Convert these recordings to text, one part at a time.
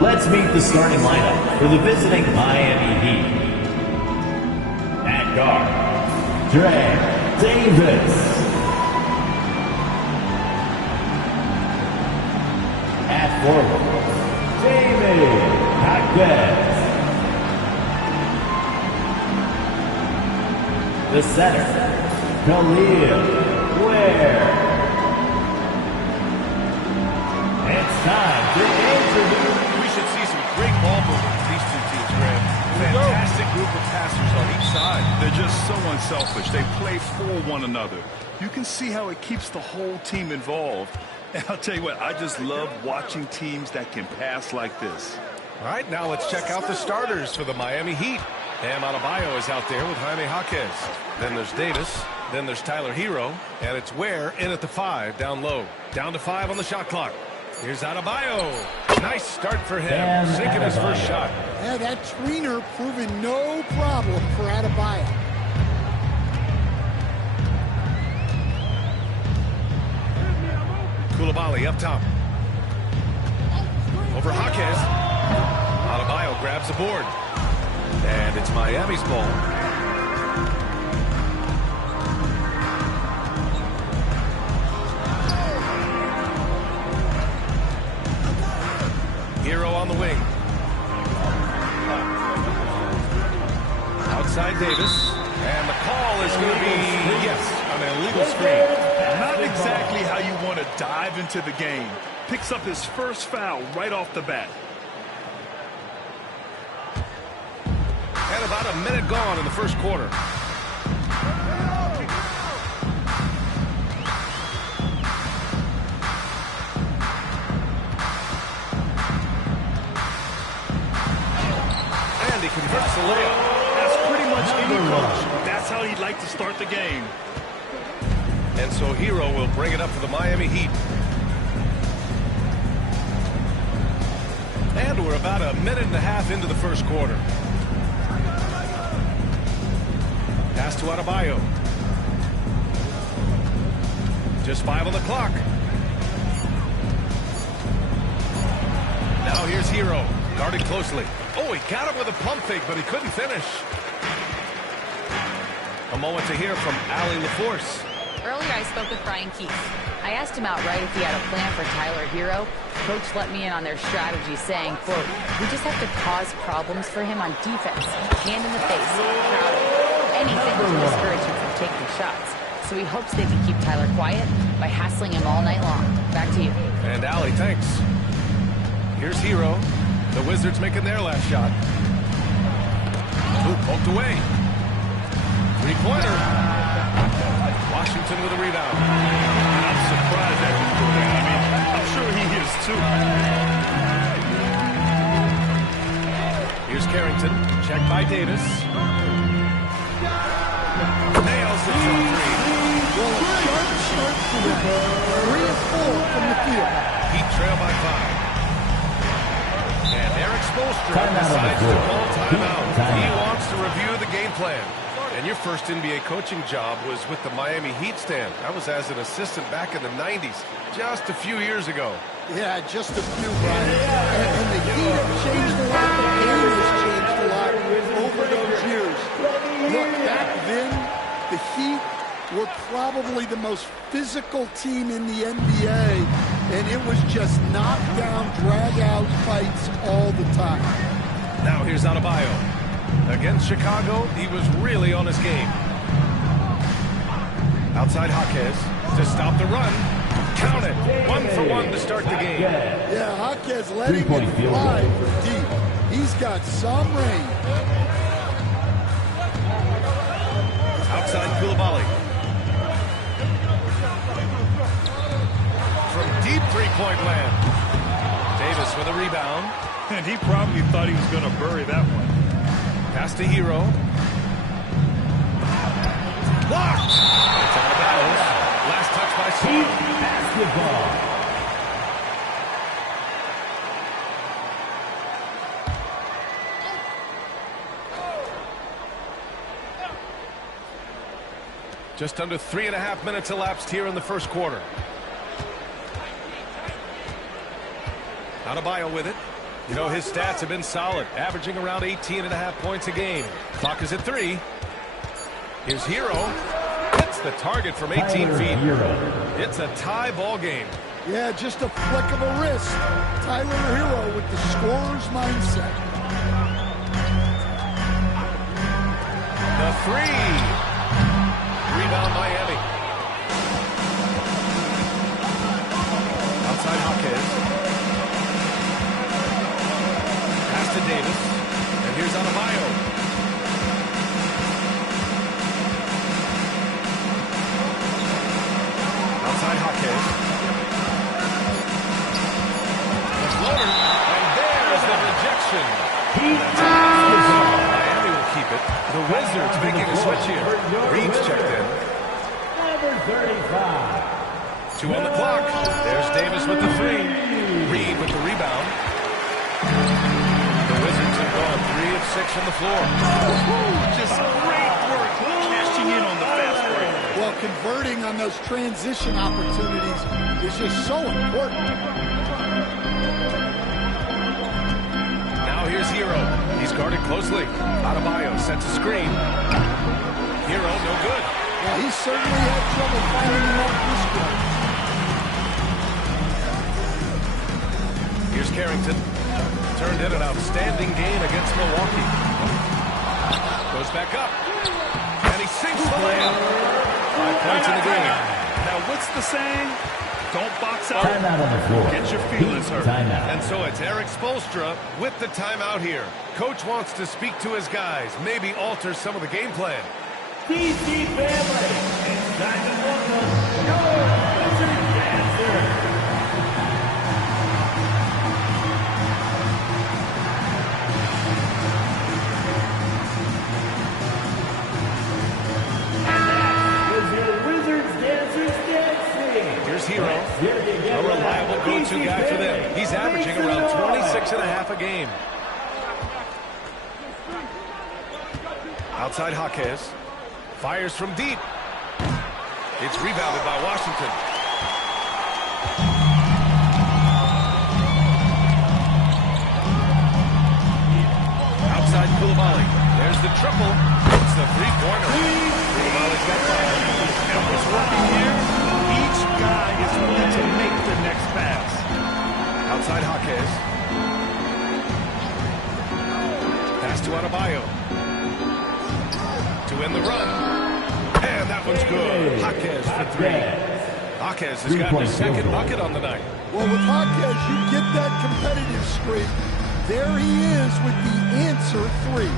Let's meet the starting lineup for the visiting Miami Heat. At guard, Dre Davis. At forward, David Hackett. The center, Khalil Ware. It's time to introduce. We should see some great ball movement with these two teams, Graham. Fantastic group of passers on each side. They're just so unselfish. They play for one another. You can see how it keeps the whole team involved. And I'll tell you what, I just love watching teams that can pass like this. All right, now let's check out the starters for the Miami Heat. Bam Adebayo is out there with Jaime Jaquez. Then there's Davis. Then there's Tyler Hero. And it's Ware in at the 5, down low. Down to 5 on the shot clock. Here's Adebayo. Nice start for him. Sinking his first shot. Yeah, that tweener proving no problem for Adebayo. Coulibaly up top. Over Jaquez. Adebayo grabs the board. And it's Miami's ball. Hero on the wing. Outside Davis. And the call is going to be, yes, an illegal screen. Not exactly how you want to dive into the game. Picks up his first foul right off the bat. And about a minute gone in the first quarter. And he converts the layup. That's pretty much any coach. That's how he'd like to start the game. And so Hero will bring it up for the Miami Heat. And we're about a minute and a half into the first quarter. Pass to Adebayo. Just 5 on the clock. Now here's Hero. Guarded closely. Oh, he got him with a pump fake, but he couldn't finish. A moment to hear from Allie LaForce. Earlier, I spoke with Brian Keith. I asked him outright if he had a plan for Tyler Hero. Coach let me in on their strategy, saying, quote, "We just have to cause problems for him on defense. Hand in the face, crowded, anything to discourage him from taking shots. So he hopes they can keep Tyler quiet by hassling him all night long." Back to you. And Allie, thanks. Here's Hero. The Wizards making their last shot. Ooh, poked away. Three-pointer. Washington with a rebound. I'm surprised that he's doing that. I mean, I'm sure he is too. Here's Carrington. Checked by Davis. Nails it for 3. Well, a sharp start for the 3 and 4 from the field. Heat trail by 5. And Eric Spoelstra decides to call timeout. He wants to review the game plan. And your first NBA coaching job was with the Miami Heat, Stan. That was as an assistant back in the 90s, just a few years ago. Yeah, just a few, Brian. And the Heat have changed a lot. The game has changed a lot over those years. Look, back then, the Heat were probably the most physical team in the NBA, and it was just knockdown, drag-out fights all the time. Now here's Adebayo. Against Chicago, he was really on his game. Outside Jaquez to stop the run. Count it. 1 for 1 to start the game. Yeah, Jaquez letting it fly for deep. He's got some range. Outside Coulibaly. From deep three-point land. Davis with a rebound. And he probably thought he was going to bury that one. Pass to Hero. Blocked! It's out of bounds. Last touch by Heat basketball. Just under 3.5 minutes elapsed here in the first quarter. Adebayo with it. You know, his stats have been solid, averaging around 18.5 points a game. Clock is at 3. Here's Hero. Hits the target from 18 feet. It's a tie ball game. Yeah, just a flick of a wrist. Tyler Hero with the scorer's mindset. The 3. Rebound Miami. Outside Jaquez. Pass to Davis. And here's Adebayo. Outside Jaquez. The floater. And there's the rejection. Miami will keep it. The Wizards making a switch here. Reed's checked in. Number 35. 2 on the clock. There's Davis with the 3. Reed with the rebound. The Wizards have gone 3 of 6 from the floor. Just great work cashing in on the fast break. Well, converting on those transition opportunities is just so important. Now here's Hero. He's guarded closely. Adebayo sets a screen. Hero, no good. Well, he certainly had trouble finding him off this court. Here's Carrington. Turned in an outstanding game against Milwaukee. Goes back up. And he sinks the layup. 5 points in the game. Now, what's the saying? Don't box out. Timeout on the floor. Get your feelings hurt. Timeout. And so it's Eric Spoelstra with the timeout here. Coach wants to speak to his guys, maybe alter some of the game plan. DC family, it's time to welcome your Wizard Dancer. Here's Hero, a reliable go-to guy for them. He's averaging around 26.5 a game. Outside Jaquez. Fires from deep. It's rebounded by Washington. Outside Koulibaly. There's the triple. It's the three-pointer. Koulibaly's got 5. And what's working here? Each guy is willing to make the next pass. Outside Jaquez. Pass to Adebayo. To end the run. And that one's good. Jaquez for 3. Jaquez has got his second bucket on the night. Well, with Jaquez, you get that competitive streak. There he is with the answer 3.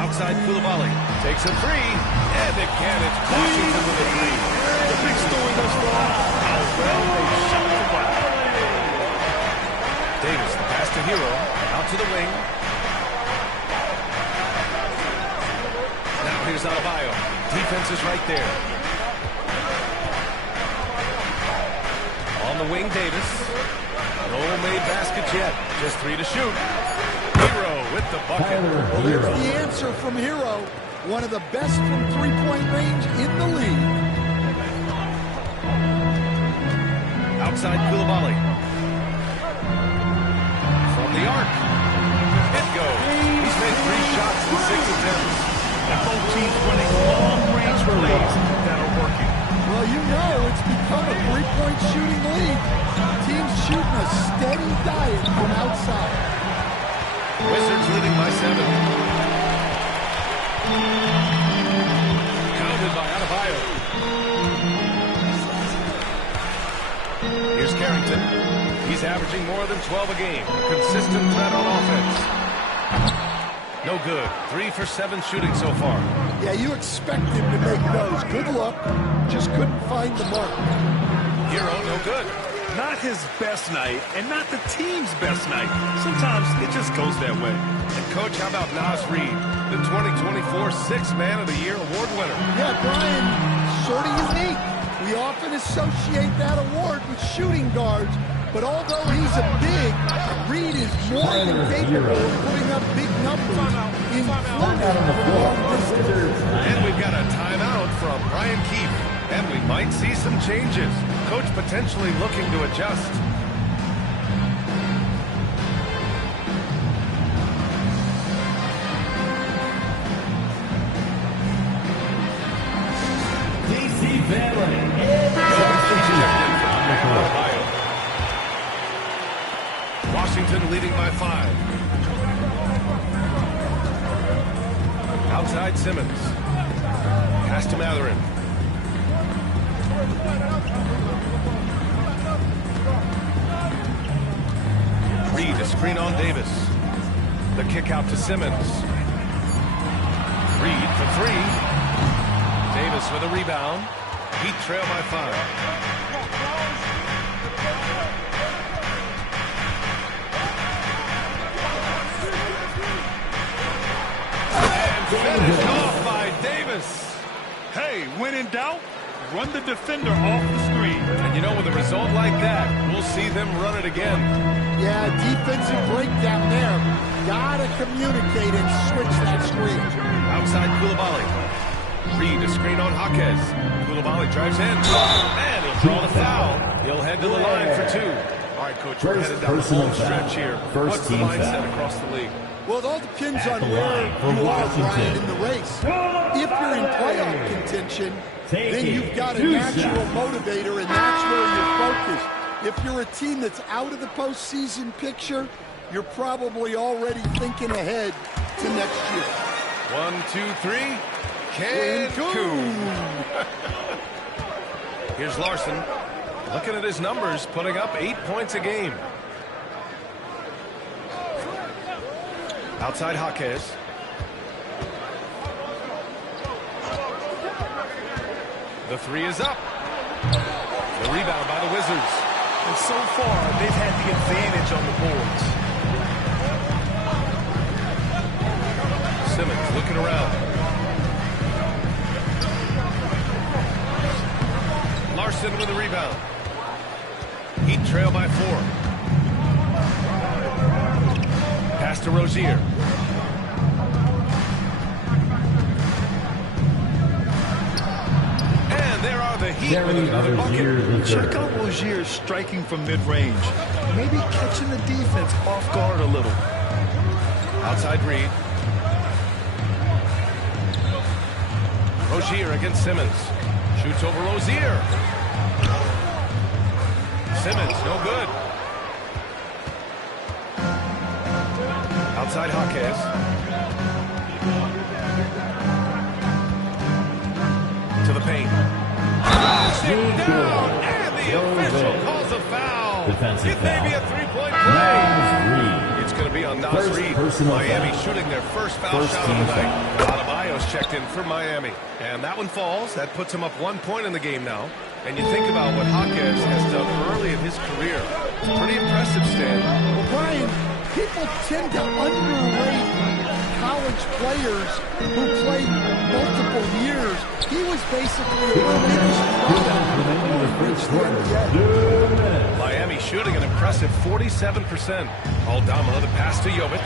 Outside Koulibaly. Takes a 3. And again, it's Washington with a 3. The big story thus far, how well they shot the ball. Davis, the pass to Hero. Out to the wing. Now here's Adebayo. Defense is right there. On the wing, Davis. No made baskets yet. Just 3 to shoot. Hero with the bucket. Well, there's the answer from Hero. One of the best from three-point range in the league. Outside Koulibaly. From the arc. It goes. He's made 3 shots in 6 attempts. And both teams running long-range plays that are working. Well, you know it's become a three-point shooting league. Teams shooting a steady diet from outside. Wizards leading by 7. Counted by Adebayo. Here's Carrington. He's averaging more than 12 a game. Consistent threat on offense. No good. 3 for 7 shooting so far. Yeah, you expect him to make those. Good luck. Just couldn't find the mark. Hero, no good. Not his best night, and not the team's best night. Sometimes it just goes that way. And Coach, how about Nas Reed, the 2024 Sixth Man of the Year award winner? Yeah, Brian, sort of unique. We often associate that award with shooting guards, but although he's a big, Reed is more than capable of putting up big numbers in And we've got a timeout from Brian Keefe. And we might see some changes. Coach potentially looking to adjust. Washington leading by 5. Outside Simmons. Pass to Matherin. Reed, a screen on Davis. The kick out to Simmons. Reed for 3. Davis with a rebound. Heat trail by 5. And finished off by Davis. Hey, when in doubt, run the defender off the screen. And you know, with a result like that, we'll see them run it again. Yeah, defensive breakdown there. Gotta communicate and switch that screen. Outside Koulibaly. Reed, a screen on Jaquez. Koulibaly drives in. And he'll draw the foul. He'll head to the line for 2. All right, Coach, we're headed down the home stretch here. What's the mindset across the league? Well, it all depends on where you are, Brian, in the race. If you're in playoff contention, then you've got a natural motivator, and that's where you're focused. If you're a team that's out of the postseason picture, you're probably already thinking ahead to next year. 1, 2, 3. Cancun. Here's Larson. Looking at his numbers, putting up 8 points a game. Outside Jaquez. The 3 is up. The rebound by the Wizards. And so far, they've had the advantage on the boards. Simmons looking around. Larson with a rebound. Heat trail by 4. Pass to Rozier. And there are the Heat with another bucket. Check out Rozier striking from mid-range. Maybe catching the defense off guard a little. Outside Reed. Rozier against Simmons. Shoots over Rozier. Simmons, no good. Outside Jaquez. To the paint. Sit down, and the official calls a foul. Defensive It may be a foul. three-point play. Reed. It's going to be on Nas First Reed. personal Miami foul. shooting their first foul First shot of team the night. foul. Adebayo's checked in for Miami. And that one falls. That puts him up 1 point in the game now. And you think about what Jaquez has done early in his career. It's pretty impressive, Stan. Well, Brian, people tend to underrate college players who played multiple years. He was basically a finished product before he reached the NBA. Miami shooting an impressive 47%. Aldama, the pass to Jovic.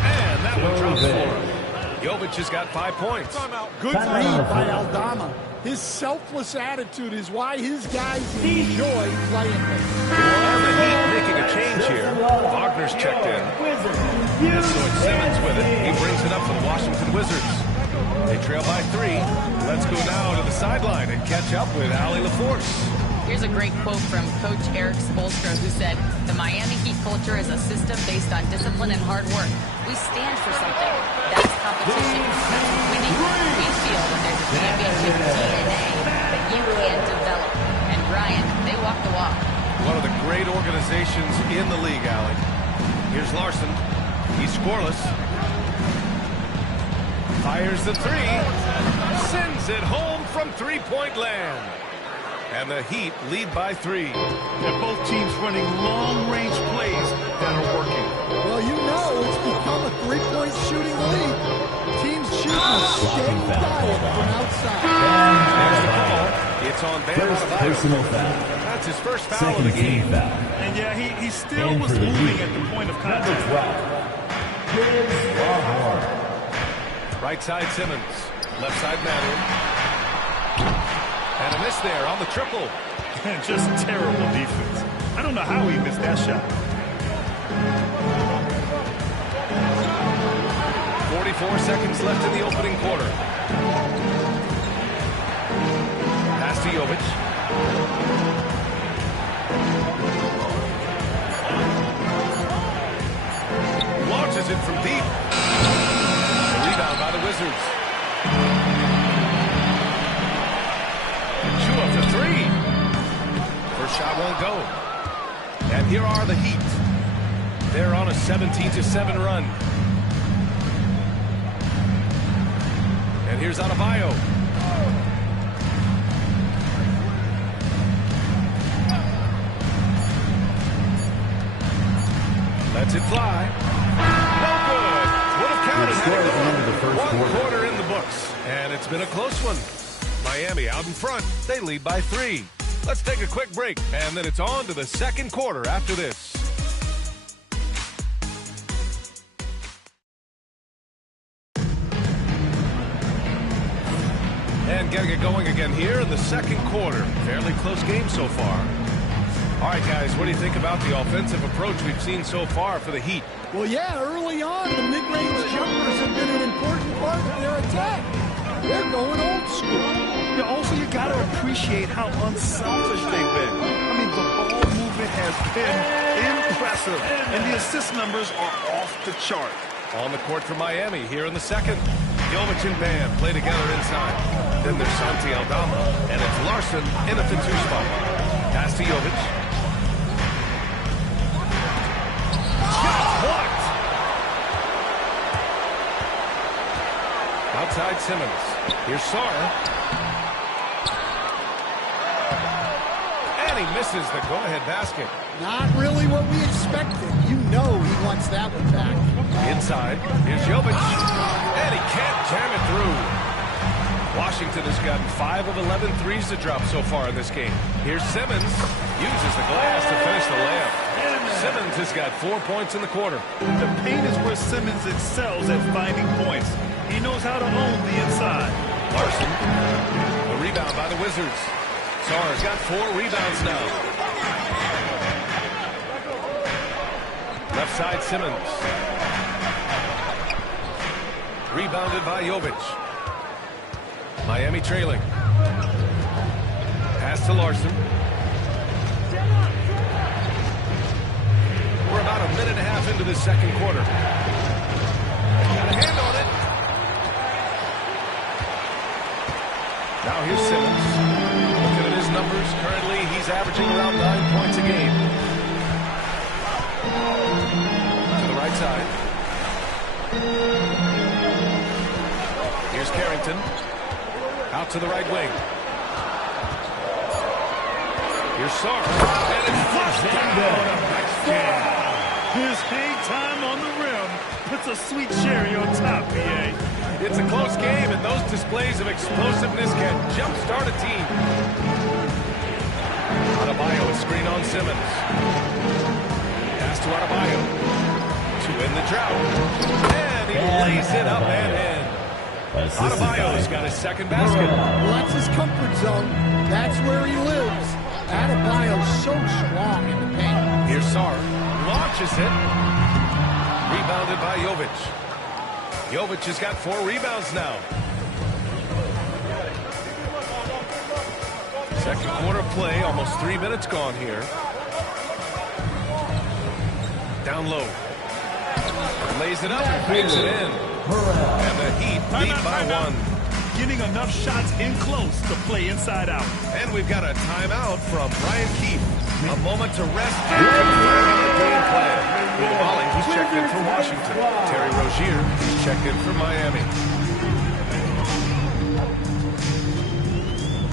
And that one drops for him. Jovic has got 5 points. Good read by Aldama. His selfless attitude is why his guys enjoy playing him. And the Heat making a change here. Wagner's checked in. And so it's Simmons with it. He brings it up for the Washington Wizards. They trail by 3. Let's go now to the sideline and catch up with Allie LaForce. Here's a great quote from Coach Eric Spoelstra, who said, "The Miami Heat culture is a system based on discipline and hard work. We stand for something. That's competition. That's winning. We feel that there's a championship DNA that you can't develop." And Brian, they walk the walk. One of the great organizations in the league, Allie. Here's Larson. He's scoreless. Fires the 3. Sends it home from three-point land. And the Heat lead by 3. And both teams running long-range plays that are working. Well, you know it's become a three-point shooting league. Teams shooting a steady diet from outside. There's the call. It's on Bam First Adebayo. personal foul. That's his first foul of Second the game. team foul. And yeah, he still And was for the moving Heat, at the point of Number contact. 12. Chris Wahor. Right side Simmons. Left side Matherin. And a miss there on the triple. Just terrible defense. I don't know how he missed that shot. 44 seconds left in the opening quarter. Pass to Jovic. launches it from deep. The rebound by the Wizards. Chua for three. First shot won't go. And here are the Heat. They're on a 17-7 run. And here's Adebayo. Lets it fly. No good. Would have counted. Score at the end of the first One quarter. quarter in the books. And it's been a close one. Miami out in front. They lead by 3. Let's take a quick break. And then it's on to the second quarter after this. And getting it going again here in the second quarter. Fairly close game so far. All right, guys, what do you think about the offensive approach we've seen so far for the Heat? Well, yeah, early on, the mid-range jumpers have been an important part of their attack. They're going old school. Yeah, also, you got to appreciate how unselfish they've been. I mean, the ball movement has been impressive, and the assist numbers are off the chart. On the court for Miami here in the second. Jovic and Bam play together inside. Then there's Santi Aldama, and it's Larson in at the 2 spot. Pass to Jovic. Shot blocked. Outside Simmons. Here's Sarr. And he misses the go-ahead basket. Not really what we expected. You know he wants that one back. Inside, here's Jovic, and he can't jam it through. Washington has gotten 5 of 11 threes to drop so far in this game. Here's Simmons, uses the glass to finish the layup. Simmons has got 4 points in the quarter. The paint is where Simmons excels at finding points. He knows how to own the inside. Larson, the rebound by the Wizards. Sarr's got 4 rebounds now. Left side, Simmons. Rebounded by Jovic. Miami trailing. Pass to Larson. We're about a minute and a half into the second quarter. Got a hand on it. Now here's Simmons. Looking at his numbers, currently he's averaging around 9 points a game. To the right side. Here's Carrington. Out to the right wing. Here's Sarr. And it's flushed down. His hang time on the rim puts a sweet cherry on top, PA. It's a close game, and those displays of explosiveness can jumpstart a team. Adebayo is screen on Simmons. Pass to Adebayo. To end the drought. And he lays it up and in. Adebayo's got his second basket. Well, that's his comfort zone. That's where he lives. Adebayo's so strong in the paint. Here's Sarr. Launches it. Rebounded by Jovic. Jovic has got 4 rebounds now. Second quarter play, almost 3 minutes gone here. Down low. Lays it up and puts it in. And the Heat lead by 1. Getting enough shots in close to play inside out. And we've got a timeout from Brian Keefe. A moment to rest and confer on the game plan. With Molly, he's checked in for Washington. Terry Rozier, he's checked in for Miami.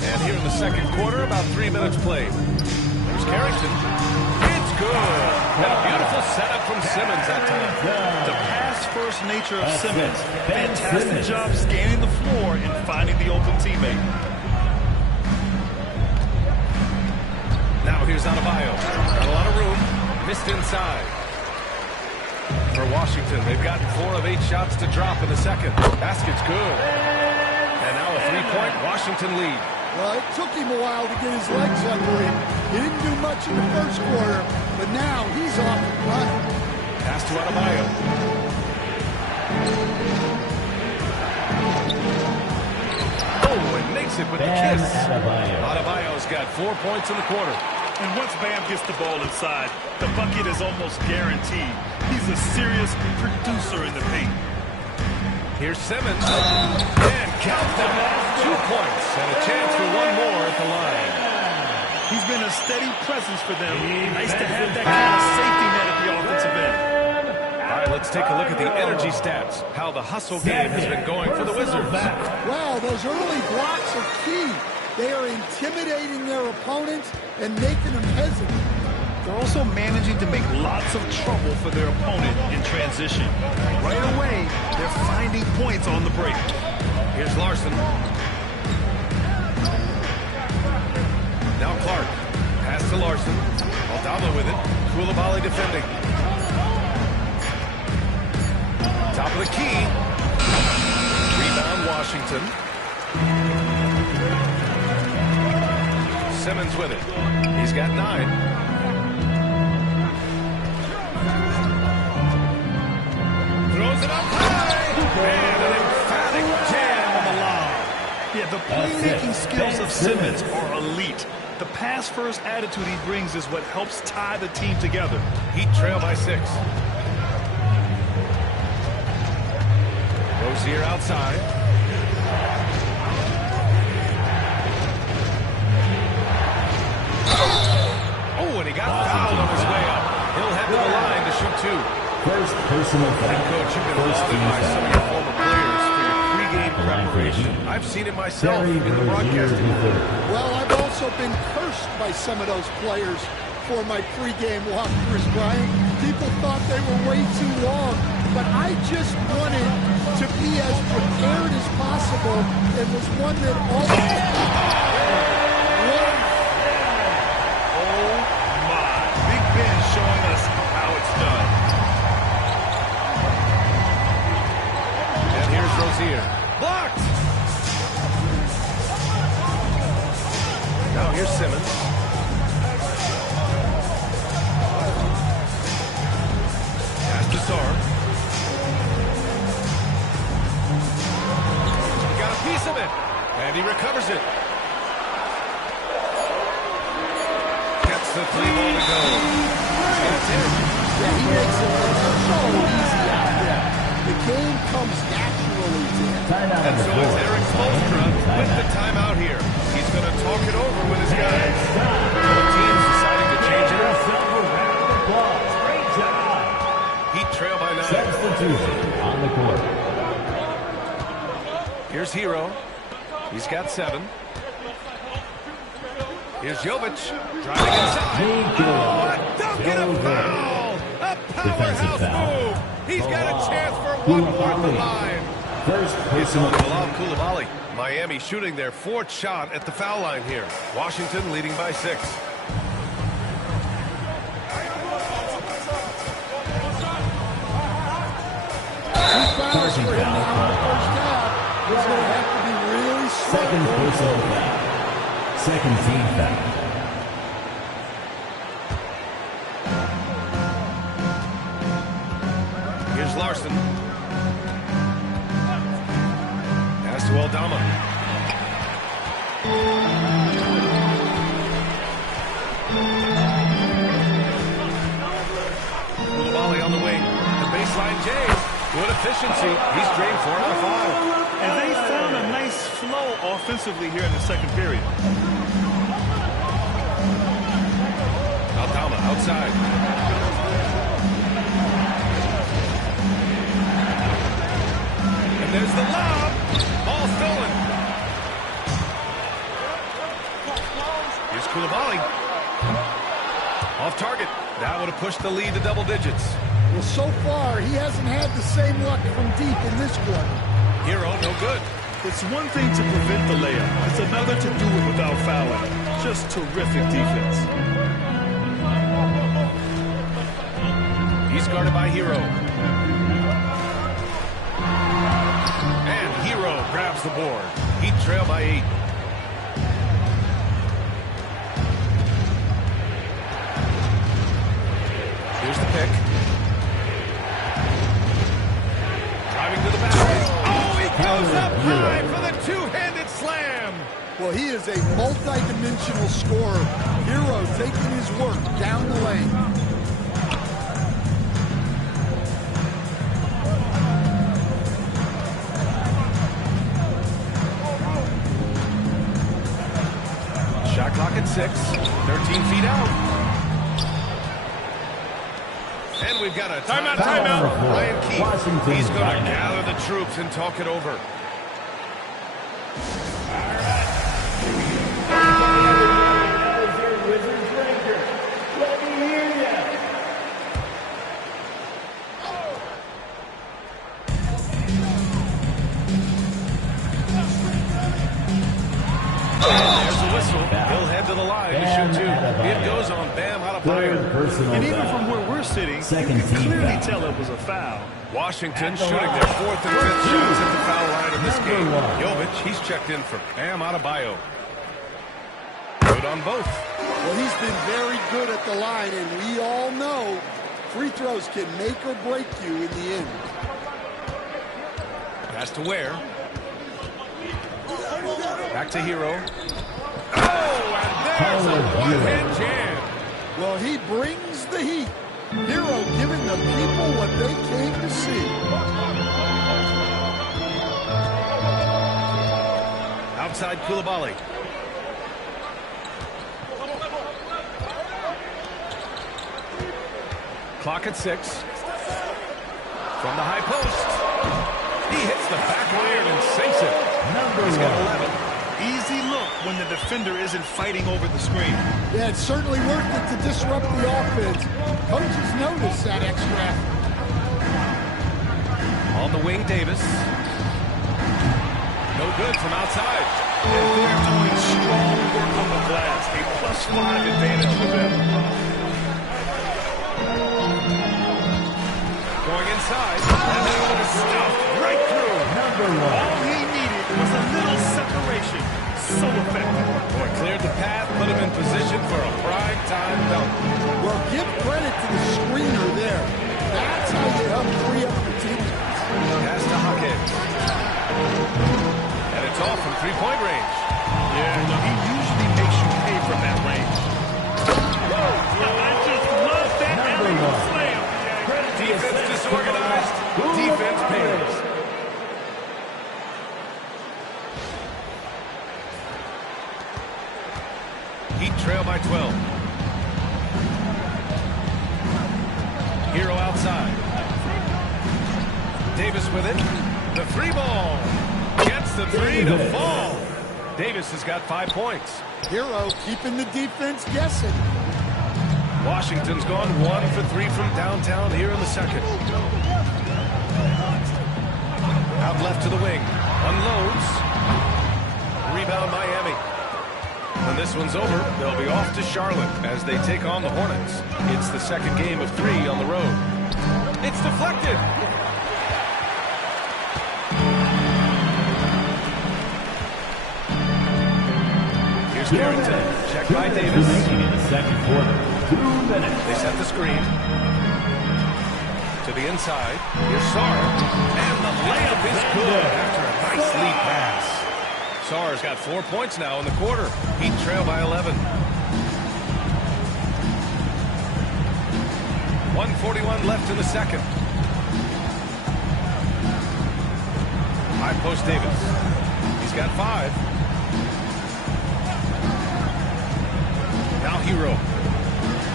And here in the second quarter, about 3 minutes played. There's Carrington. It's good. And a beautiful setup from Simmons that time. The pass-first nature of Simmons. Fantastic job scanning the floor and finding the open teammate. Now here's Adebayo. Got a lot of room. Missed inside. For Washington, they've gotten 4 of 8 shots to drop in the second. Basket's good. And now a 3-point Washington lead. Well, it took him a while to get his legs under him. He didn't do much in the first quarter, but now he's off and running. Pass to Adebayo. Oh, and makes it with the kiss. Adebayo. Adebayo's got 4 points in the quarter. And once Bam gets the ball inside, the bucket is almost guaranteed. He's a serious producer in the paint. Here's Simmons. And count them. 2 points and a chance for one more at the line. He's been a steady presence for them. Nice to have that kind of safety net at the offensive end. All right, let's take a look at the energy stats. How the hustle game has been going for the Wizards. Wow, those early blocks are key. They are intimidating their opponents and making them hesitant. They're also managing to make lots of trouble for their opponent in transition. Right away, they're finding points on the break. Here's Larson. Now Clark. Pass to Larson. Aldama with it. Koulibaly defending. Top of the key. Rebound Washington. Simmons with it. He's got 9. Throws it up high. And an emphatic jam on the lob. Yeah, the playmaking skills of Simmons are elite. The pass-first attitude he brings is what helps tie the team together. Heat trail by 6. Rozier outside. Oh, and he got fouled on his way up. He'll head to the line to shoot 2. First personal foul. Coach, you've been lauded by some of your former players for your pregame preparation. I've seen it myself in the broadcasting booth. Well, I've also been cursed by some of those players for my pregame walkthroughs, Brian. People thought they were way too long, but I just wanted to be as prepared as possible and was one that always... Oh, my. Big Ben showing us how it's done. And here's Rozier. Blocked! Now here's Simmons. Pass to Sarr. He got a piece of it. And he recovers it. Gets the 3 ball to go. It's in. Yeah, he makes it look so easy out there. The game comes naturally to him. And so it's Eric Spoelstra with the timeout here. He's going to talk it over with his guys. Both teams deciding to change it up. Great job. Heat trail by 9. Substitution on the court. Here's Hero. He's got 7. Here's Jovic. Driving inside. Oh, don't get a foul. A powerhouse move. He's got a chance for one more at the line. First It's on personal Bilal Koulibaly. Miami shooting their 4th shot at the foul line here. Washington leading by 6. Fouls for him on the first half. He's going to have to be really smart. Second personal foul. Second team foul. Here's Larson. Pass to Aldama. Koulibaly on the wing. The baseline James. Good efficiency. He's drained 4 out of 5. And they found a nice flow offensively here in the second period. Aldama outside. And there's the lob. Ball stolen. Here's Koulibaly. Off target. That would have pushed the lead to double digits. Well, so far, he hasn't had the same luck from deep in this quarter. Hero, no good. It's one thing to prevent the layup. It's another to do it without fouling. Just terrific defense. He's guarded by Hero. And Hero grabs the board. Heat trail by 8. Here's the pick. Driving to the basket. Oh, he goes up high for the two-handed slam. Well, he is a multi-dimensional scorer. Hero taking his work down the lane. Shot clock at 6. 13 feet out. And we've got a timeout. Ryan Keefe. He's going to gather the troops and talk it over. He'll head to the line to shoot two. It goes on Bam Adebayo. And even from where we're sitting, you can clearly tell it was a foul. Washington shooting their 4th and 5th shots at the foul line in this game. Jovic, he's checked in for Bam Adebayo. Good on both. Well, he's been very good at the line, and we all know free throws can make or break you in the end. Pass to Ware. Back to Hero. Oh, and there's a one-hand jam. Well, he brings the heat. Hero giving the people what they came to see. Outside Koulibaly. Clock at 6. From the high post. He hits the back iron and sinks it. He's got 11. Easy look when the defender isn't fighting over the screen. Yeah, it's certainly worth it to disrupt the offense. Coaches notice that extra effort. On the wing, Davis. No good from outside. And they're doing strong work on the glass. A +5 advantage for them. Going inside. And they were stuffed right through. All he needed was a little separation. So effective. Boy, cleared the path, put him in position for a prime-time dunk. Well, give credit to the screener there. That's how you help free up your teammates. Pass to Hawkins. And it's off from three-point range. Yeah, no, he usually makes you pay from that range. I just love that alley-oop slam. Defense disorganized. Defense pays. Heat trail by 12. Hero outside. Davis with it. The three ball. Gets the three to fall. Davis has got 5 points. Hero keeping the defense guessing. Washington's gone 1 for 3 from downtown here in the second. Out left to the wing. Unloads. Rebound Miami. When this one's over, they'll be off to Charlotte as they take on the Hornets. It's the second game of 3 on the road. It's deflected. Here's Carrington. Check by Davis. In the second quarter. 2 minutes. They set the screen. To the inside. Here's Sarr. And the layup is good after a nice lead pass. Sarr's got 4 points now in the quarter. Heat trail by 11. 1:41 left in the second. High post Davis. He's got 5. Now Hero.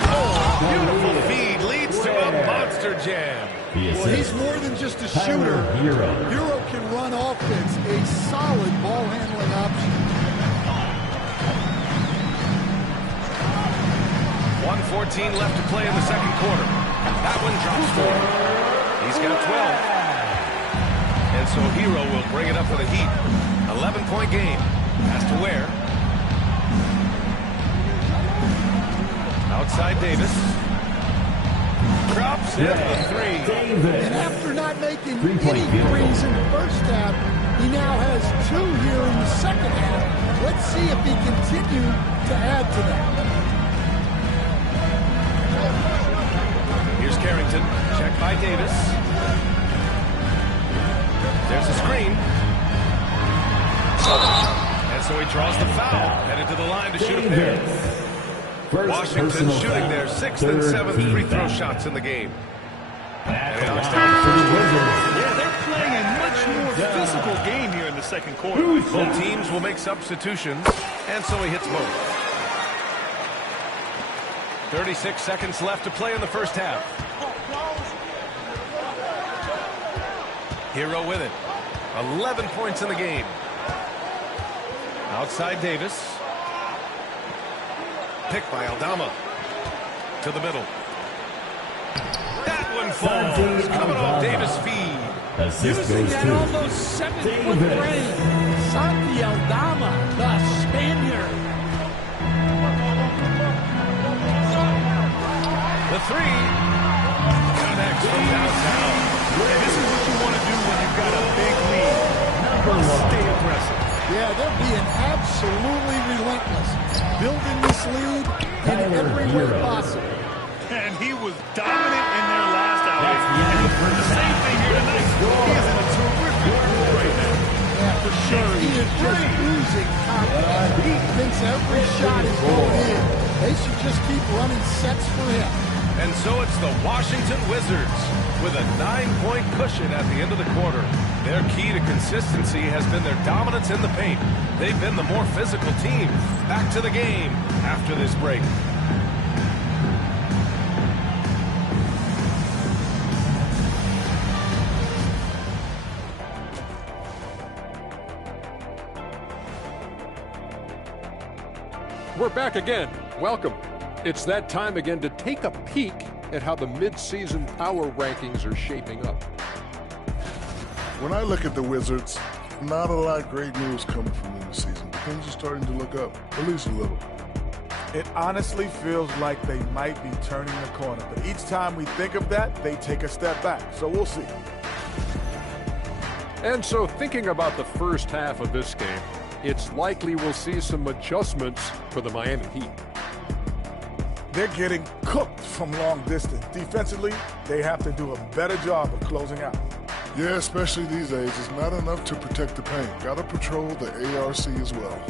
Oh, beautiful feed leads to a monster jam. Well, he's more than just a shooter. Hero can run offense, a solid ball handling option. 1:14 left to play in the second quarter. That one drops 4. He's got 12. And so Hero will bring it up for the Heat. 11-point game. Has to Ware. Outside Davis. Drops in the 3. And after not making any threes in the first half, he now has 2 here in the second half. Let's see if he continues to add to that. Here's Carrington. Checked by Davis. There's a screen. And So he draws the foul, headed to the line to shoot a pair. Washington shooting their 6th and 7th free throw shots in the game. And he knocks down the first one. Yeah, they're playing a much more physical game here in the second quarter. Both teams will make substitutions, and so he hits both. 36 seconds left to play in the first half. Hero with it. 11 points in the game. Outside Davis. Picked by Aldama. To the middle. That one falls. Coming off Davis' feed. Assist Using goes that to almost 7-foot range. Santi Aldama, the Spaniard. The three. Connects from downtown. And this is what you want to do when you've got a big lead. Stay aggressive. Yeah, they're being absolutely relentless. Building this lead in every way possible. And he was dominant in their last outing. And the same thing here tonight. He is in a terrific mood right now. Yeah, for sure. He is just oozing confidence. He thinks every shot is going in. They should just keep running sets for him. And so it's the Washington Wizards with a 9-point cushion at the end of the quarter. Their key to consistency has been their dominance in the paint. They've been the more physical team. Back to the game after this break. We're back again. Welcome. It's that time again to take a peek at how the mid-season power rankings are shaping up. When I look at the Wizards, not a lot of great news coming from them this season. But things are starting to look up, at least a little. It honestly feels like they might be turning the corner. But each time we think of that, they take a step back. So we'll see. And so thinking about the first half of this game, it's likely we'll see some adjustments for the Miami Heat. They're getting cooked from long distance. Defensively, they have to do a better job of closing out. Yeah, especially these days. It's not enough to protect the paint. Got to patrol the ARC as well.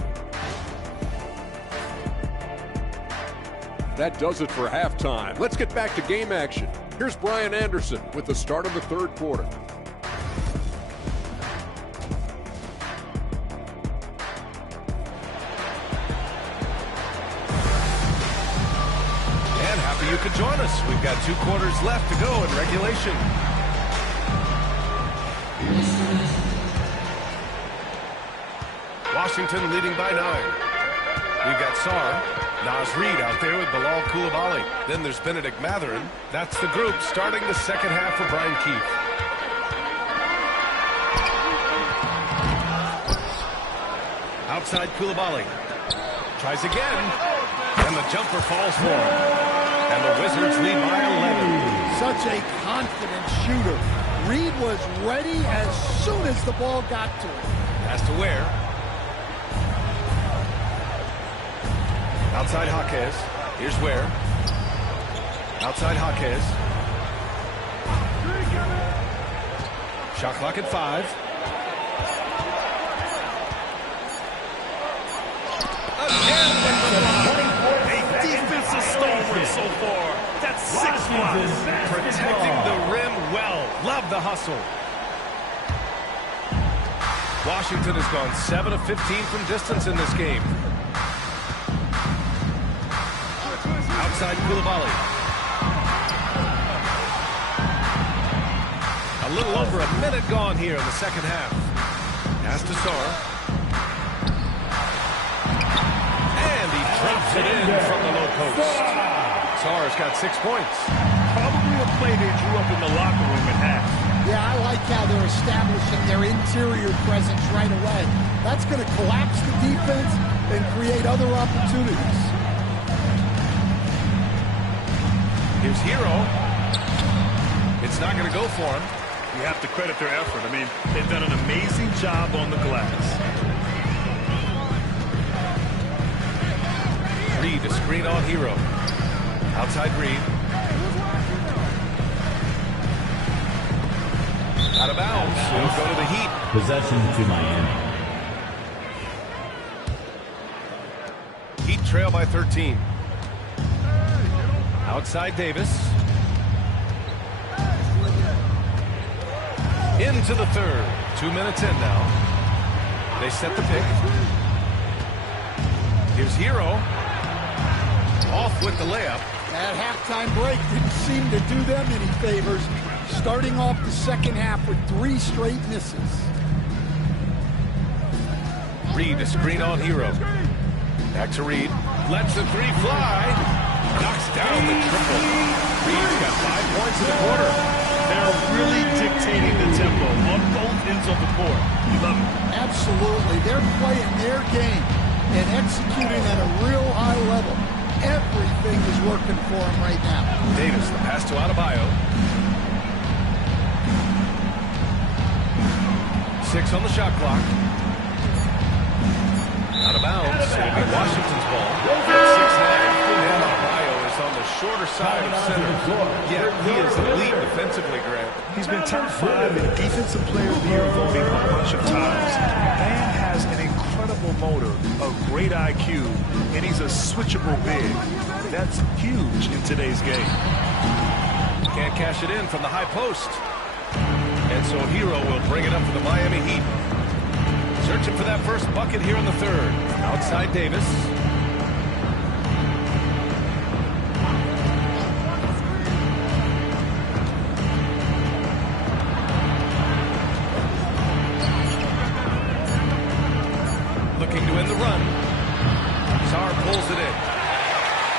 That does it for halftime. Let's get back to game action. Here's Brian Anderson with the start of the third quarter. You could join us. We've got 2 quarters left to go in regulation. Washington leading by 9. We've got Sarr, Naz Reid out there with Bilal Coulibaly. Then there's Benedict Mathurin. That's the group starting the second half for Brian Keefe. Outside Coulibaly. Tries again. And the jumper falls for him. And the Wizards lead by 11. Such a confident shooter. Reed was ready as soon as the ball got to him. Pass to Ware. Outside Jaquez. Here's Ware. Outside Jaquez. Shot clock at 5. Again with the block. A defensive stalwart so far. That's 6 blocks. Protecting the rim well. Love the hustle. Washington has gone 7 of 15 from distance in this game. Outside Coulibaly. A little over a minute gone here in the second half. Pass to Sarr. And he drops it in from the low post. Sarr's got 6 points. Probably a play they drew up in the locker room at half. Yeah, I like how they're establishing their interior presence right away. That's going to collapse the defense and create other opportunities. Here's Hero. It's not going to go for him. You have to credit their effort. I mean, they've done an amazing job on the glass. Reed, a screen on Hero. Outside Reed. Out of bounds. It'll go to the Heat. Possession to Miami. trail by 13. Outside Davis. Into the third. 2 minutes in now. They set the pick. Here's Hero. Off with the layup. That halftime break didn't seem to do them any favors. Starting off the second half with 3 straight misses. Reed, a screen on Hero. Back to Reed. Lets the three fly. Knocks down the triple. Reed's got 5 points in the quarter. They're really dictating the tempo on both ends of the court. You love it. Absolutely. They're playing their game and executing at a real high level. Everything is working for them right now. Davis, the pass to Adebayo. 6 on the shot clock. Out of bounds. It'll be Washington's ball. 6-9. And Adebayo is on the shorter side of center. Yeah, he is elite defensively, Grant. He's been top 5 in Defensive Player of the Year voting a bunch of times. Man has an incredible motor, a great IQ, and he's a switchable big. That's huge in today's game. Can't cash it in from the high post. And so Hero will bring it up for the Miami Heat. Searching for that first bucket here in the third. Outside Davis. Looking to win the run. Sarr pulls it in.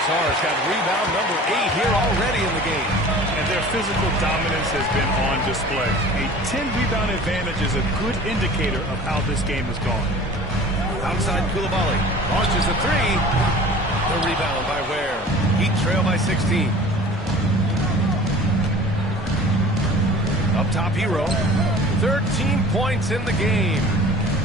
Sarr's got rebound number 8 here already in the game. And their physical dominance has been on display. A 10-rebound advantage is a good indicator of how this game has gone. Outside Koulibaly. Launches a three. The rebound by Ware. Heat trail by 16. Up top Hero. 13 points in the game.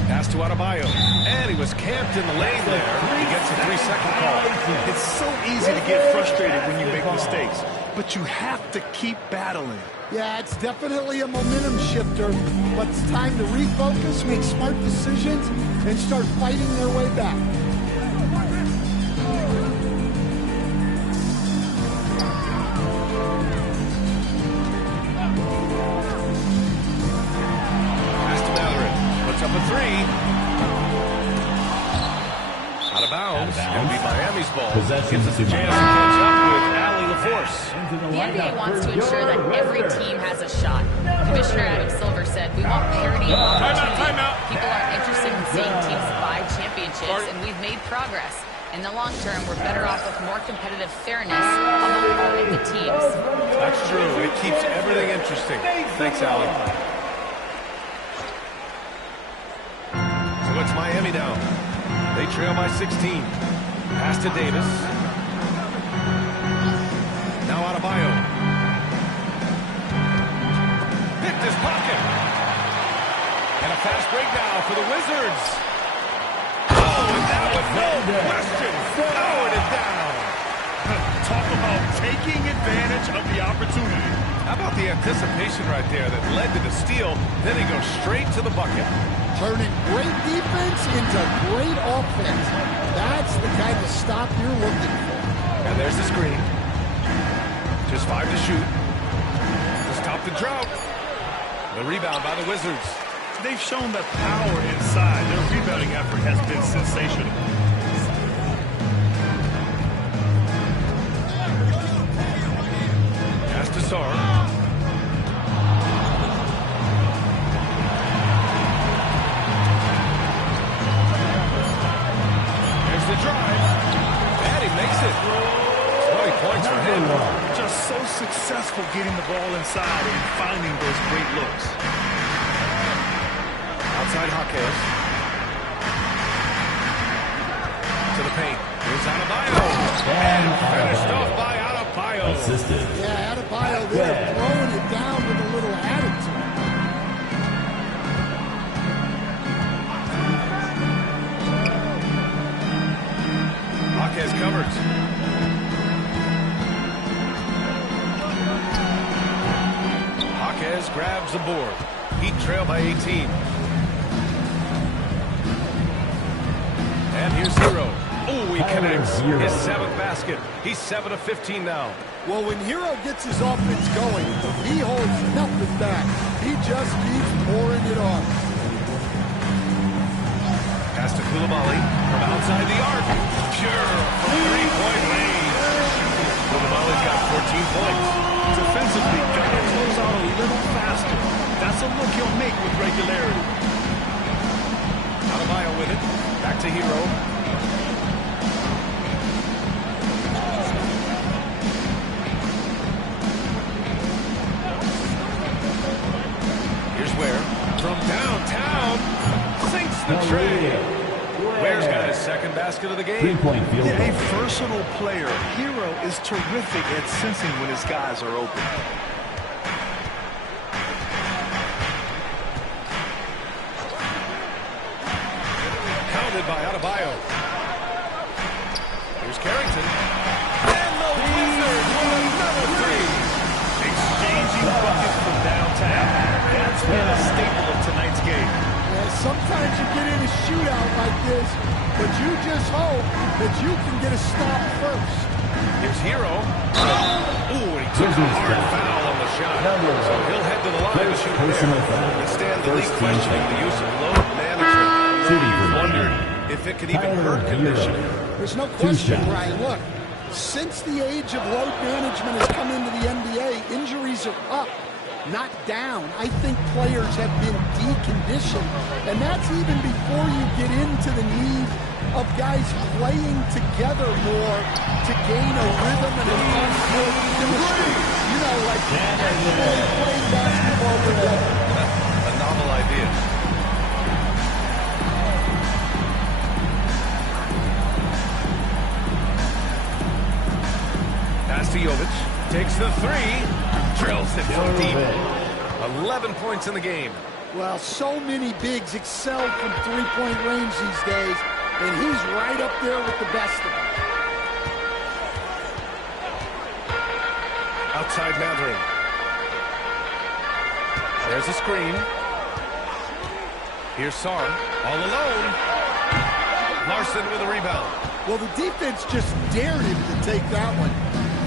Pass to Adebayo. And he was camped in the lane there. He gets a 3-second call. It's so easy to get frustrated when you make mistakes, but you have to keep battling. Yeah, it's definitely a momentum shifter, but it's time to refocus, make smart decisions, and start fighting their way back. Up a three. Out of bounds. It'll be Miami's ball. Gives us a chance to catch up with Allie LaForce. The NBA wants to ensure that every team has a shot. Commissioner Adam Silver said, we want parity of opportunity. People are interested in seeing teams buy championships, and we've made progress. In the long term, we're better off with more competitive fairness among all of the teams. That's true. It keeps everything interesting. Thanks, Allie. So it's Miami now. They trail by 16. Pass to Davis. Now Adebayo. Picked his pocket. And a fast break now for the Wizards. Oh, and that was no question. Powered it down. Talk about taking advantage of the opportunity. How about the anticipation right there that led to the steal? Then he goes straight to the bucket. Turning great defense into great offense. That's the kind of stop you're looking for. And there's the screen. Just 5 to shoot. To stop the drought. The rebound by the Wizards. They've shown that power inside. Their rebounding effort has been sensational. Pass to Sarr. The drive, and he makes it. 20 points for him. Just so successful getting the ball inside and finding those great looks. Outside Jaquez. To the paint. Here's Adebayo. And finished off by Adebayo. Assisted. Yeah, Adebayo there throwing it down with a little attitude. Jaquez covers. Jaquez grabs the board. Heat trail by 18. And here's Hero. Oh, he connects. His 7th basket. He's 7 of 15 now. Well, when Hero gets his offense going, he holds nothing back. He just keeps pouring it on. Pass to Koulibaly from outside the arc. Pure from three-point range. Koulibaly's got 14 points. Defensively, got to close out a little faster. That's a look he'll make with regularity. Adebayo with it. Back to Hero. Here's Ware. From downtown. Sinks the tray. Ware's got his 2nd basket of the game. Three-point field goal. A versatile player. Hero is terrific at sensing when his guys are open. Counted by Adebayo. Here's Carrington. And the Wizards with another 3. Exchanging buckets from downtown. That's been a staple of tonight's game. Yeah, sometimes you get in a shootout like this, but you just hope that you can get a stop first. Here's Hero. Ooh, he took a hard foul on the shot. So he'll head to the line to shoot there. Instead, the league questioning the use of load management. Wondered if it could even hurt conditioning. There's no question, Ryan. Look, since the age of load management has come into the NBA, injuries are up, not down. I think players have been deconditioned, and that's even before you get into the need of guys playing together more to gain a rhythm and an on-court chemistry. You know, like actually playing basketball together. A novel idea. Pass to Jovic. Takes the 3. Drills it from deep. 11 points in the game. Well, so many bigs excel from three-point range these days, and he's right up there with the best of them. Outside Mathurin. There's a screen. Here's Sarr. All alone. Larson with a rebound. Well, the defense just dared him to take that one.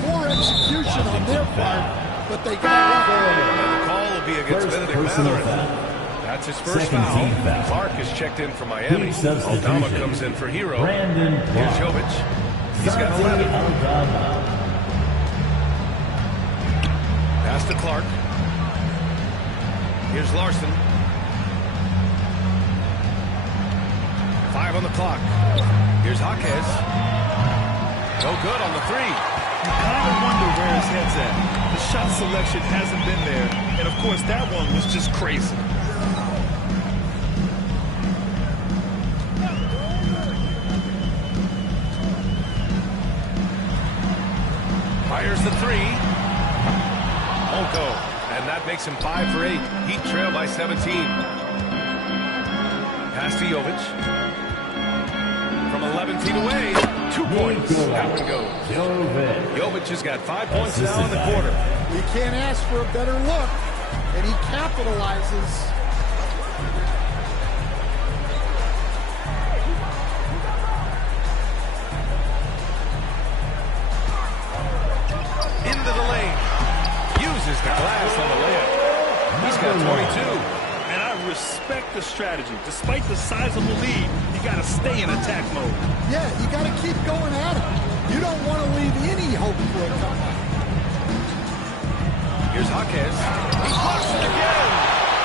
Poor execution on their part, but they got it. And the call will be against Benedict Mathurin. That's his first foul. Clark is checked in for Miami. Aldama comes in for Hero. Here's Jovic. He's got 11. Pass to Clark. Here's Larson. 5 on the clock. Here's Jaquez. No good on the 3. You kind of wonder where his head's at. The shot selection hasn't been there, and of course that one was just crazy. Fires the 3. Won't go. And that makes him 5 for 8. Heat trail by 17. Pass to Jovic. From 11 feet away. 2 points. That one goes. Jovic has got 5 points now in the quarter. You can't ask for a better look, and he capitalizes. Into the lane. Uses the glass on the layup. He's got 22. And I respect the strategy. Despite the sizable lead, you got to stay in attack mode. Yeah, you got to keep going at it. You don't want to leave any hope for a comeback. Here's Jaquez. He blocks it again.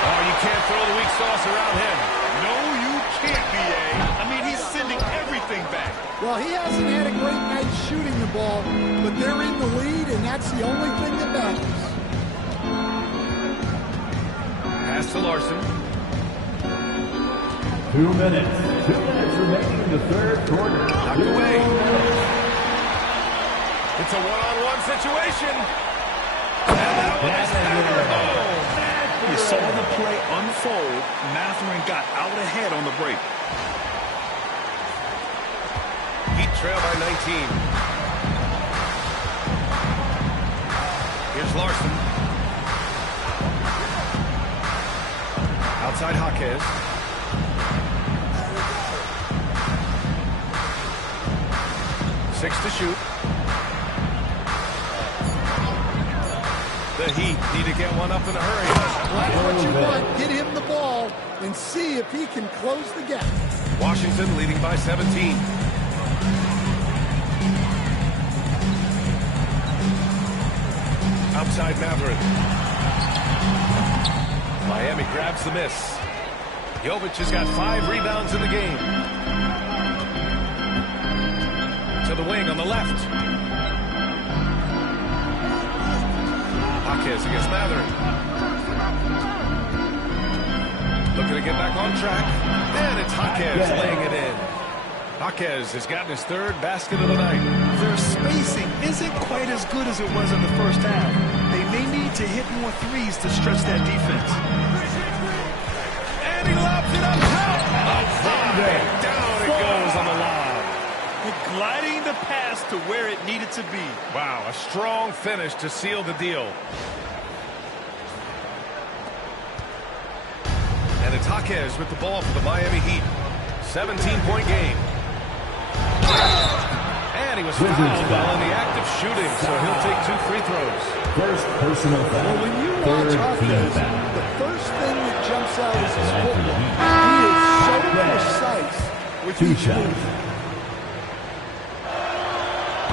Oh, you can't throw the weak sauce around him. No, you can't, B.A. I mean, he's sending everything back. Well, he hasn't had a great night shooting the ball, but they're in the lead, and that's the only thing that matters. Pass to Larson. 2 minutes. 2 minutes remaining in the third quarter. Knocked away. It's a one-on-one situation. And that one is hammered home. You saw the play unfold. Mathurin got out ahead on the break. Heat trail by 19. Here's Larson. Outside Jaquez. 6 to shoot. The Heat need to get one up in a hurry. That's what you want. Get him the ball and see if he can close the gap. Washington leading by 17. Outside Matherin. Miami grabs the miss. Jovic has got 5 rebounds in the game. To the wing on the left. Jaquez against Matherin. Looking to get back on track. And it's Jaquez laying it in. Jaquez has gotten his 3rd basket of the night. Their spacing isn't quite as good as it was in the first half. They may need to hit more threes to stretch that defense. And he lobs it up top. Down it goes on the lob. Gliding the pass to where it needed to be. Wow, a strong finish to seal the deal. And it's Jaquez with the ball for the Miami Heat. 17-point game. And he was fouled while in the act of shooting, so he'll take 2 free throws. First personal foul. Well, when you watch Jaquez, the first thing that jumps out is his footwork. He is so precise with 2 each shots. move.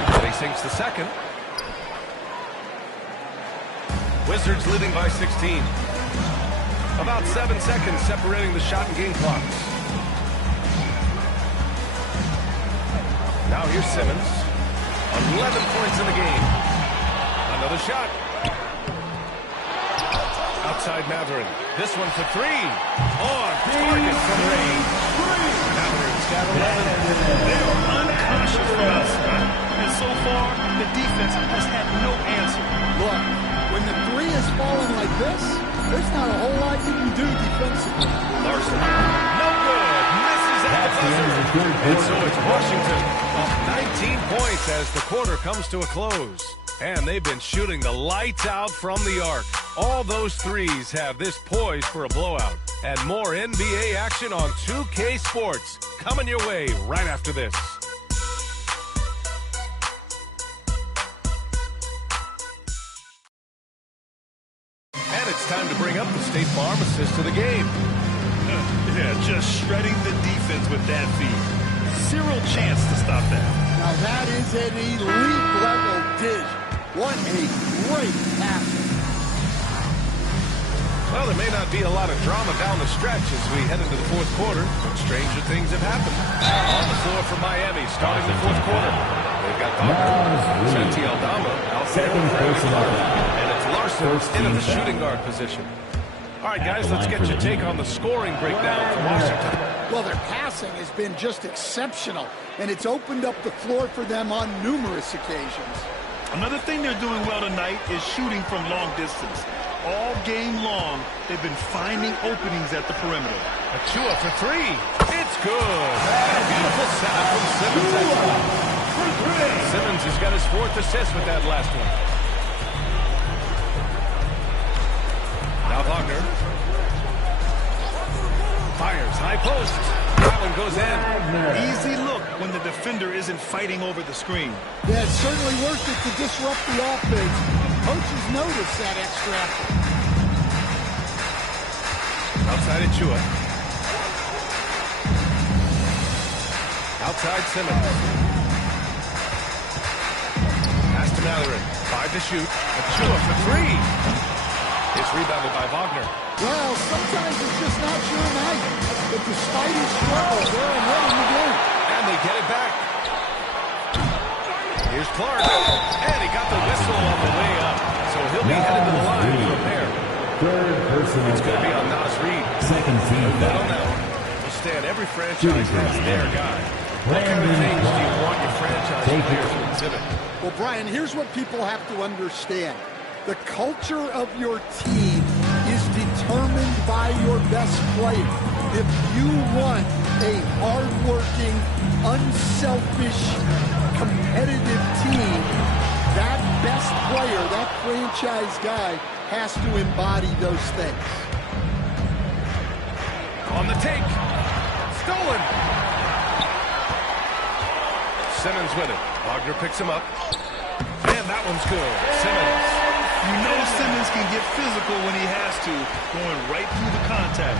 And he sinks the second. Wizards leading by 16. About 7 seconds separating the shot and game clocks. Now here's Simmons. 11 points in the game. Another shot. Outside Matherin. This one for 3. On target from range. Matherin's got 11. They are unconscious from outside. And so far, the defense has had no answer. Look, when the 3 is falling like this, there's not a whole lot you can do defensively. Larson. No good. Misses at the buzzer. And so it's Washington up 19 points as the quarter comes to a close. And they've been shooting the lights out from the arc. All those threes have this poised for a blowout. And more NBA action on 2K Sports coming your way right after this. And it's time to bring up the State Farm assist to the game. Yeah, just shredding the defense with that feed. Zero chance to stop that. Now that is an elite level dish. What a great pass. Well, there may not be a lot of drama down the stretch as we head into the 4th quarter, but stranger things have happened. On the floor for Miami, starting the 4th quarter. They've got Dogger, Santi Aldama, and it's Larson into the shooting guard position. All right, guys, let's get your take on the scoring breakdown for Washington. Well, their passing has been just exceptional, and it's opened up the floor for them on numerous occasions. Another thing they're doing well tonight is shooting from long distance. All game long, they've been finding openings at the perimeter. Achua for 3. It's good. And a beautiful setup from Simmons. Simmons has got his 4th assist with that last one. Now Wagner. Fires, high post. That one goes in. Easy look when the defender isn't fighting over the screen. Yeah, it's certainly worth it to disrupt the offense. Coaches notice that extra effort. Outside Achua. Outside Simmons. Pass to Matherin. 5 to shoot. Achua for 3. It's rebounded by Wagner. Well, sometimes it's just not your night. But despite his struggle, they're ahead in the game. And they get it back. Here's Clark. And he got the whistle on the way up. So he'll be headed to the line for a pair. 3rd personal It's going to be on Nas Reed. 2nd team Well, foul. now, we'll stand every franchise has their guy. What kind of things do you want your franchise players to exhibit? Well, Brian, here's what people have to understand. The culture of your team is determined by your best player. If you want a hardworking, unselfish, competitive team, that best player, that franchise guy, has to embody those things. On the take. Stolen. Simmons with it. Wagner picks him up. And that one's good. Simmons. You know Simmons can get physical when he has to, going right through the contact.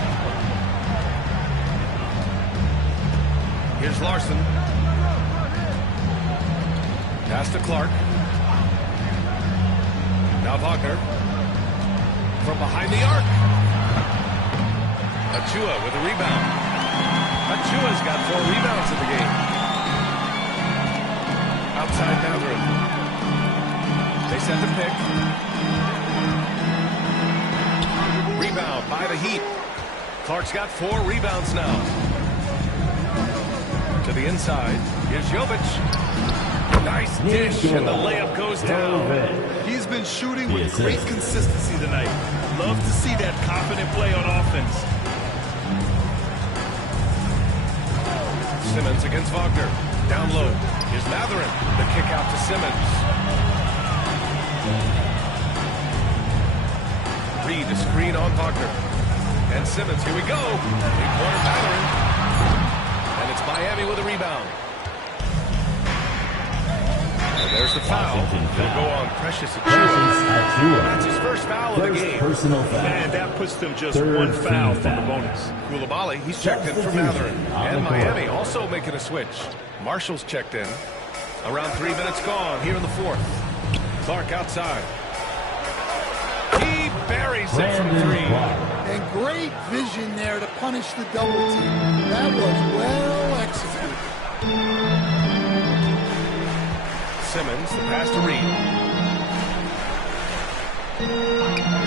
Here's Larson. Pass to Clark. Now Wagner. From behind the arc. Achua with a rebound. Achua's got 4 rebounds in the game. Outside Mathurin. They set the pick. Rebound by the Heat. Clark's got 4 rebounds now. To the inside. Here's Jovic. Nice dish, and the layup goes down. He's been shooting with great consistency tonight. Love to see that confident play on offense. Simmons against Wagner. Down low. Here's Mathurin. The kick out to Simmons. Reed, a screen on Wagner. And Simmons, here we go. Big corner Mathurin. And it's Miami with a rebound. And there's the foul. It'll go on Precious Achua. That's his first foul of the game. Personal foul. And that puts them just 1 foul from the bonus. Koulibaly, he's checked in for Mathurin. And Miami also making a switch. Marshall's checked in. Around 3 minutes gone here in the 4th. Clark outside. He buries it from 3. And great vision there to punish the double team. That was well executed. Simmons, the pass to Reed.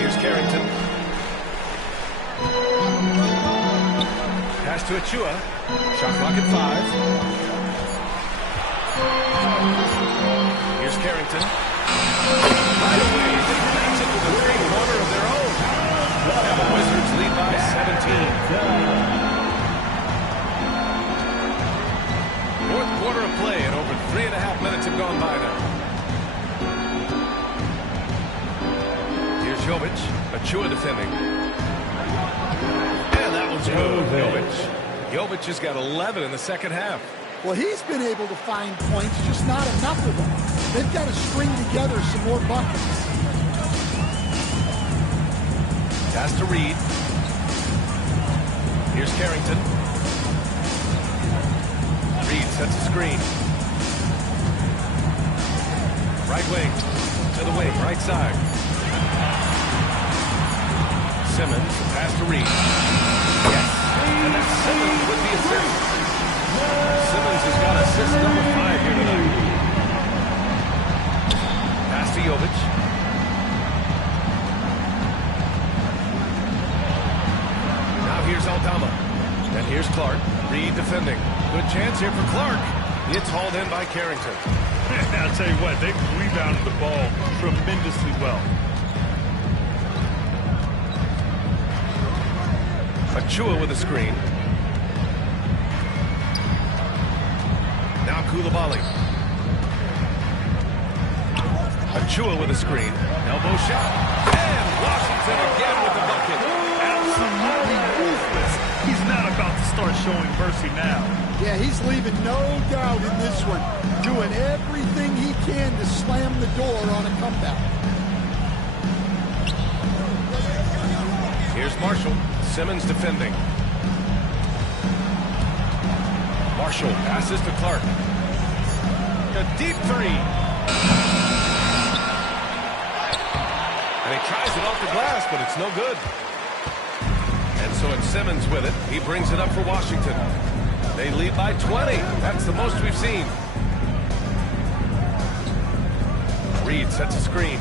Here's Carrington. Pass to Achua. Shot clock at 5. Here's Carrington. Right away, they match it with a 3-pointer of their own. And the Wizards lead by 17. 4th quarter of play, and over 3.5 minutes have gone by now. Here's Jovic. Achua defending. And that one's good. Jovic has got 11 in the second half. Well, he's been able to find points, just not enough of them. They've got to string together some more buckets. Pass to Reed. Here's Carrington. Reed sets a screen. Right wing. To the wing. Right side. Simmons. Pass to Reed. Yes. And that's Simmons with the assist. Simmons has got assist number 5 here tonight. Pass to Jovic. Now here's Aldama. And here's Clark. Reed defending. Good chance here for Clark. It's hauled in by Carrington. I'll tell you what, they've rebounded the ball tremendously well. Achua with a screen. Now Koulibaly. Achua with a screen. Elbow shot. And Washington again with the bucket. Absolutely ruthless. He's not about to start showing mercy now. Yeah, he's leaving no doubt in this one. Doing everything he can to slam the door on a comeback. Here's Marshall. Simmons defending. Marshall passes to Clark. A deep 3. And he tries it off the glass, but it's no good. And so it's Simmons with it. He brings it up for Washington. They lead by 20. That's the most we've seen. Reed sets a screen.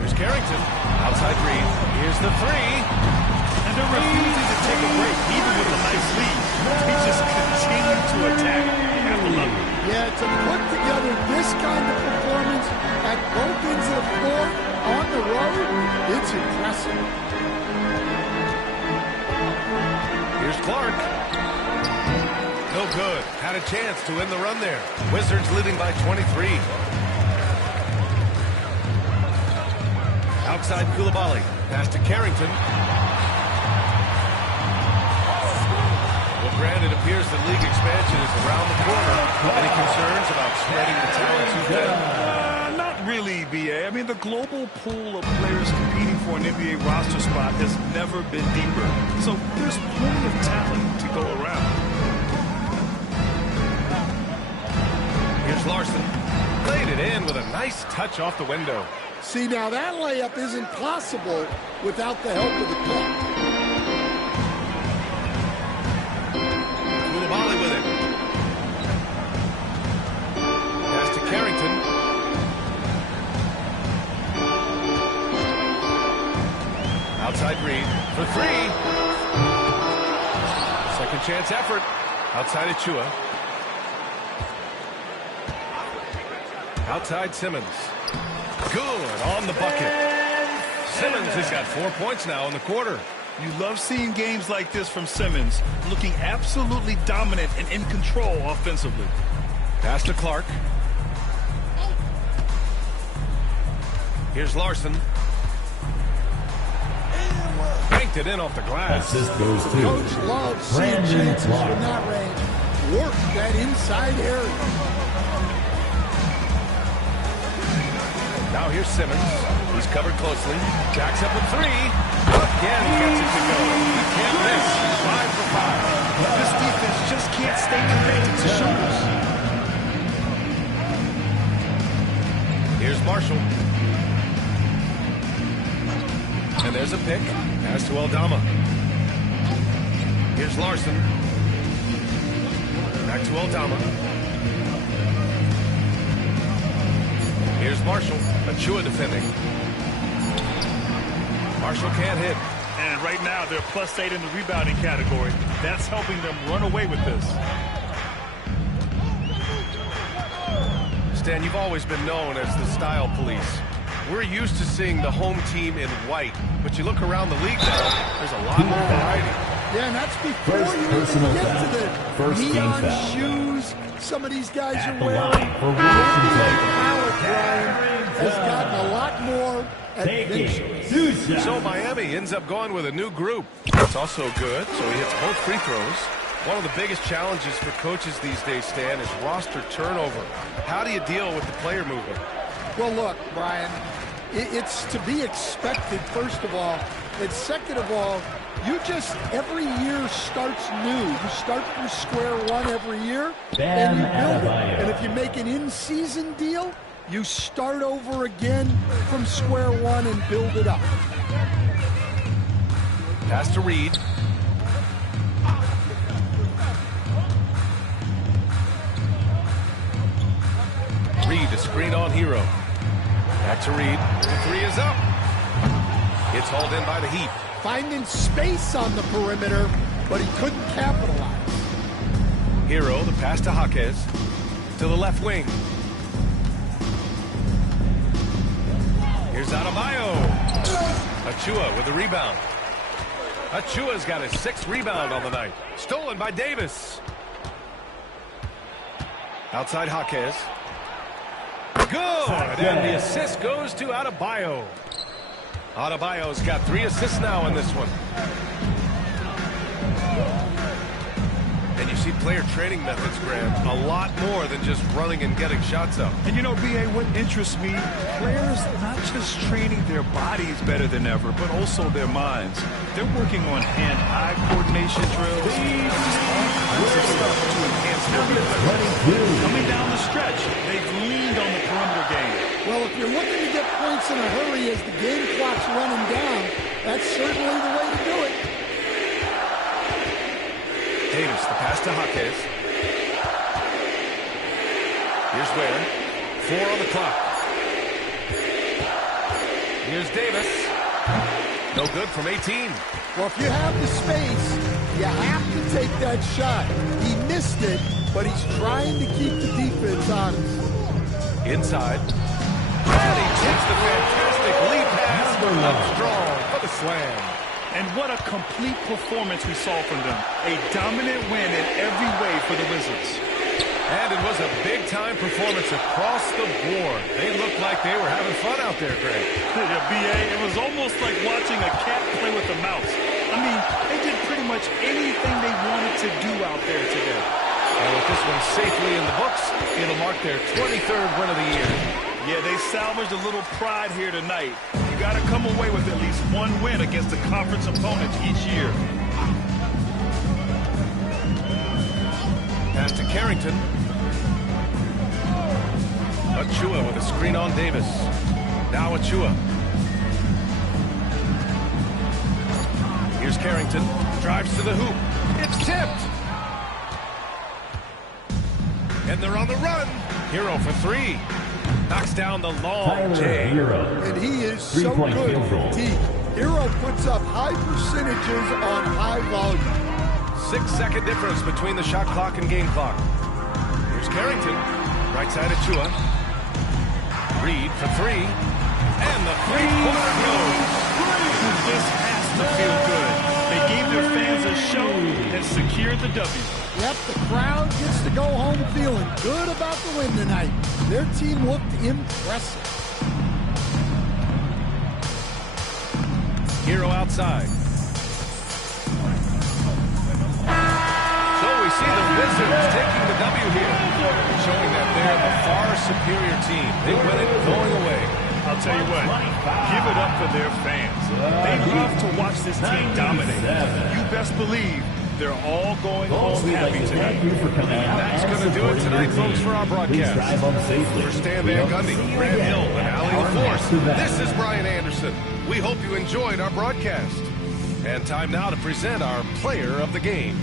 Here's Carrington. Outside Reed. Here's the 3. And they're refusing to take a break, even with a nice lead. He just continued to attack. You have to love it. Yeah, to put together this kind of performance at both ends of the floor on the road, it's impressive. Here's Clark. No good. Had a chance to win the run there. Wizards leading by 23. Outside Koulibaly. Pass to Carrington. Well, Grant, it appears the league expansion is around the corner. Any concerns about spreading the talent too thin? Not really, BA. I mean, the global pool of players competing for an NBA roster spot has never been deeper. So there's plenty of talent to go around. Here's Larson. Laid it in with a nice touch off the window. See, now that layup isn't possible without the help of the cup. Koulibaly with it. Pass to Carrington. Outside Reed for three. Second chance effort. Outside Achua. Outside Simmons. Good on the bucket. Simmons has got 4 points now in the quarter. You love seeing games like this from Simmons, looking absolutely dominant and in control offensively. Pass to Clark. Here's Larson. Banked it in off the glass. Assist goes to Coach loves seeing Brandon chances Clark. from that range. Work that inside area. Now here's Simmons. He's covered closely. Jacks up with three. Again gets it to go. He can't miss. 5 for 5. This defense just can't stay connected to shooters. Here's Marshall. And there's a pick. Pass to Aldama. Here's Larson. Back to Aldama. Here's Marshall. Achua defending. Marshall can't hit. And right now, they're +8 in the rebounding category. That's helping them run away with this. Stan, you've always been known as the style police. We're used to seeing the home team in white, but you look around the league now, there's a lot more variety. Yeah, and that's before First you even personal get foul. to the First team neon foul. shoes some of these guys At are the wearing. line for The Washington. palette, Brian, has gotten a lot more adventurous. Taking 2 shots. So Miami ends up going with a new group. That's also good, so he hits both free throws. One of the biggest challenges for coaches these days, Stan, is roster turnover. How do you deal with the player movement? Well, look, Brian, it's to be expected, first of all. And second of all, you just, every year starts new. You start from square one every year, and you build it. And if you make an in-season deal, you start over again from square one and build it up. Pass to Reed. Reed, a screen on Hero. Back to Reed. The three is up. It's hauled in by the Heat. Finding space on the perimeter, but he couldn't capitalize. Hero, the pass to Jaquez. To the left wing. Here's Adebayo. Achua with the rebound. Achua's got his 6th rebound on the night. Stolen by Davis. Outside Jaquez. Good. And the assist goes to Adebayo. Adebayo's got 3 assists now in this one. And you see player training methods, Graham, a lot more than just running and getting shots up. And you know, BA, what interests me, players not just training their bodies better than ever, but also their minds. They're working on hand-eye coordination drills, and just all kinds of stuff to enhance their reflexes. Coming down the stretch, they've leaned on the perimeter game. Well, if you're looking to get points in a hurry as the game clock's running down, that's certainly the way to do it. Davis, the pass to Jaquez. Here's Ware. 4 on the clock. Here's Davis. No good from 18. Well, if you have the space, you have to take that shot. He missed it, but he's trying to keep the defense honest. Inside. And he takes the fantastic lead pass. Up strong for the slam. And what a complete performance we saw from them. A dominant win in every way for the Wizards. And it was a big-time performance across the board. They looked like they were having fun out there, Greg. Yeah, BA, it was almost like watching a cat play with a mouse. I mean, they did pretty much anything they wanted to do out there today. And with this one safely in the books. It'll mark their 23rd win of the year. Yeah, they salvaged a little pride here tonight. You got to come away with at least one win against the conference opponents each year. Pass to Carrington. Achua with a screen on Davis. Now Achua. Here's Carrington. Drives to the hoop. It's tipped. And they're on the run. Hero for three. Knocks down the long J. And he is so good. Hero puts up high percentages on high volume. 6-second difference between the shot clock and game clock. Here's Carrington. Right side Achua. Reed for three. And the three-pointer goes. This has to feel good. They gave their fans a show and secured the W. Yep, the crowd gets to go home feeling good about the win tonight. Their team looked impressive. Hero outside. So we see the Wizards taking the W here, showing that they're the far superior team. They win it going away. I'll tell you what, give it up for their fans. They love to watch this team dominate. You best believe they're all going home happy tonight. That's going to do it tonight, folks, for our broadcast. For Stan Van Gundy, Grant Hill, and Allie LaForce, this is Brian Anderson. We hope you enjoyed our broadcast. And time now to present our player of the game.